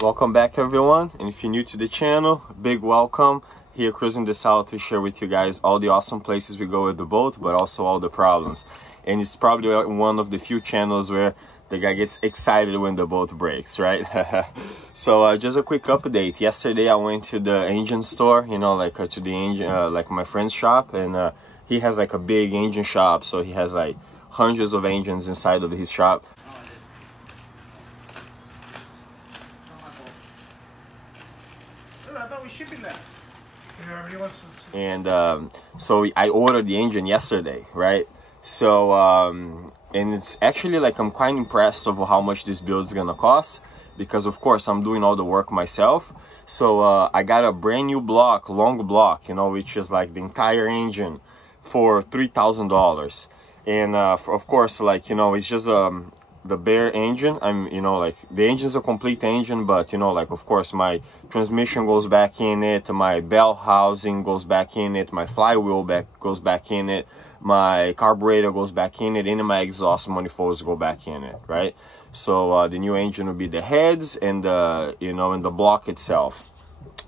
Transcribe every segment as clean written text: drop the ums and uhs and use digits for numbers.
Welcome back everyone, and if you're new to the channel, big welcome. Here cruising the south, we share with you guys all the awesome places we go with the boat, but also all the problems. And it's probably one of the few channels where the guy gets excited when the boat breaks, right? So just a quick update. Yesterday I went to the engine store, you know, like to the engine, like my friend's shop, and he has like a big engine shop, so he has like hundreds of engines inside of his shop. And so I ordered the engine yesterday, right? So and it's actually like I'm quite impressed of how much this build is gonna cost, because of course I'm doing all the work myself. So I got a brand new block, long block, you know, which is like the entire engine for $3,000. And of course, like, you know, it's just the bare engine. You know, like the engine's a complete engine, but you know, like of course my transmission goes back in it, my bell housing goes back in it, my flywheel goes back in it, my carburetor goes back in it, and my exhaust manifolds go back in it, right? So the new engine will be the heads and you know, and the block itself.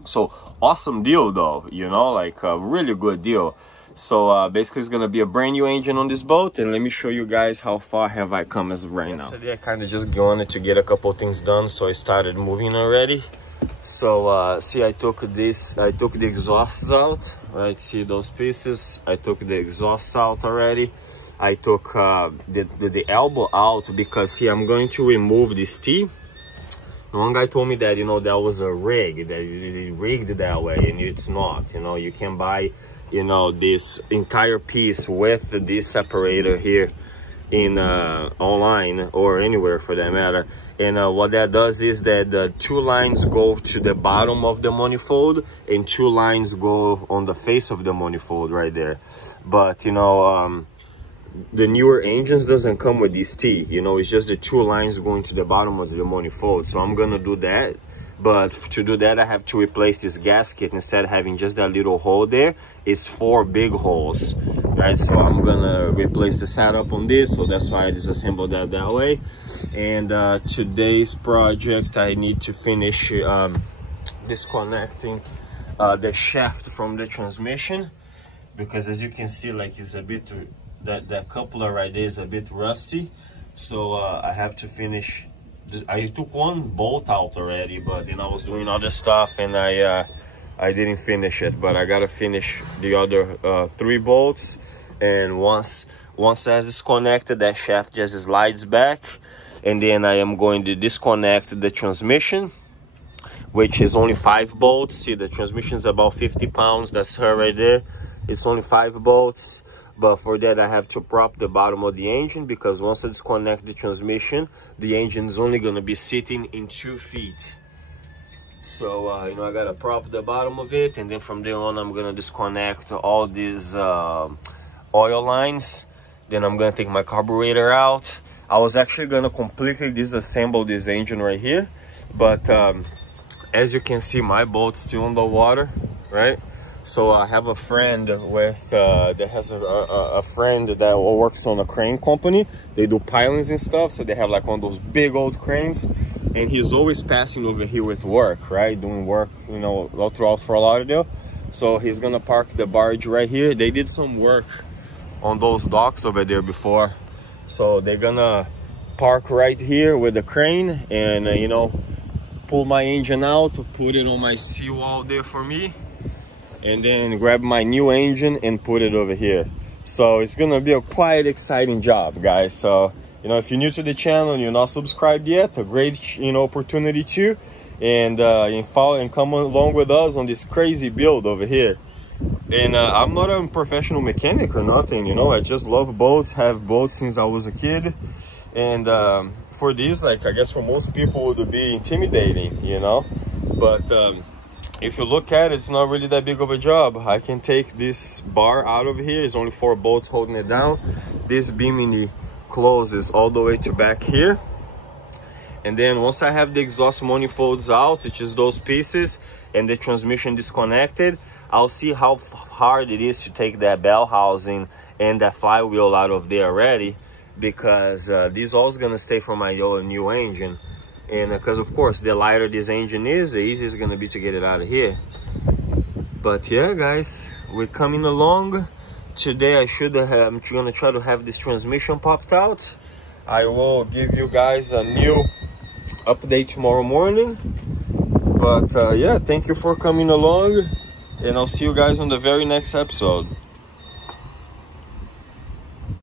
So awesome deal though, you know, like a really good deal. So basically it's gonna be a brand new engine on this boat, and let me show you guys how far have I come as of right now. Yesterday I kind of just wanted to get a couple things done, so I started moving already. So see, I took the exhausts out, right? See those pieces? I took the exhausts out already. I took the elbow out because see, I'm going to remove this T. One guy told me that, you know, that was a rig, that it rigged that way, and it's not. You know, you can buy, you know, this entire piece with this separator here in online or anywhere for that matter. And what that does is that the two lines go to the bottom of the manifold and two lines go on the face of the manifold right there. But you know, the newer engines doesn't come with this T, you know, it's just the two lines going to the bottom of the manifold. So I'm gonna do that, but to do that I have to replace this gasket. Instead of having just that little hole there, it's 4 big holes, right? So I'm gonna replace the setup on this, so that's why I disassembled that way. And today's project, I need to finish disconnecting the shaft from the transmission, because as you can see, like it's a bit, that coupler right there is a bit rusty. So I have to finish. I took one bolt out already, but then I was doing other stuff and I didn't finish it. But I gotta finish the other 3 bolts, and once that's disconnected, that shaft just slides back, and then I am going to disconnect the transmission, which is only 5 bolts. See, the transmission is about 50 pounds. That's her right there. It's only 5 bolts. But for that I have to prop the bottom of the engine, because once I disconnect the transmission, the engine is only going to be sitting in 2 feet. So you know, I gotta prop the bottom of it, and then from there on I'm gonna disconnect all these oil lines. Then I'm gonna take my carburetor out. I was actually gonna completely disassemble this engine right here, but as you can see, my boat's still on the water, right? So I have a friend with that has a friend that works on a crane company. They do pilings and stuff, so they have like one of those big old cranes, and he's always passing over here with work, right? Doing work, you know, all throughout Fort Lauderdale. So he's gonna park the barge right here. They did some work on those docks over there before, so they're gonna park right here with the crane and you know, pull my engine out, put it on my seawall there for me, and then grab my new engine and put it over here. So it's gonna be a quite exciting job, guys. So you know, if you're new to the channel and you're not subscribed yet, a great, you know, opportunity to, and follow and come along with us on this crazy build over here. And I'm not a professional mechanic or nothing, you know, I just love boats, have boats since I was a kid. And for this, like, I guess for most people it would be intimidating, you know, but if you look at it, it's not really that big of a job. I can take this bar out of here. It's only 4 bolts holding it down. This bimini closes all the way to back here. And then once I have the exhaust manifolds out, which is those pieces, and the transmission disconnected, I'll see how hard it is to take that bell housing and that flywheel out of there already, because this all is gonna stay from my new engine. And because of course the lighter this engine is, the easier it's gonna be to get it out of here. But yeah guys, we're coming along. Today I'm gonna try to have this transmission popped out. I will give you guys a new update tomorrow morning. But yeah, thank you for coming along, and I'll see you guys on the very next episode.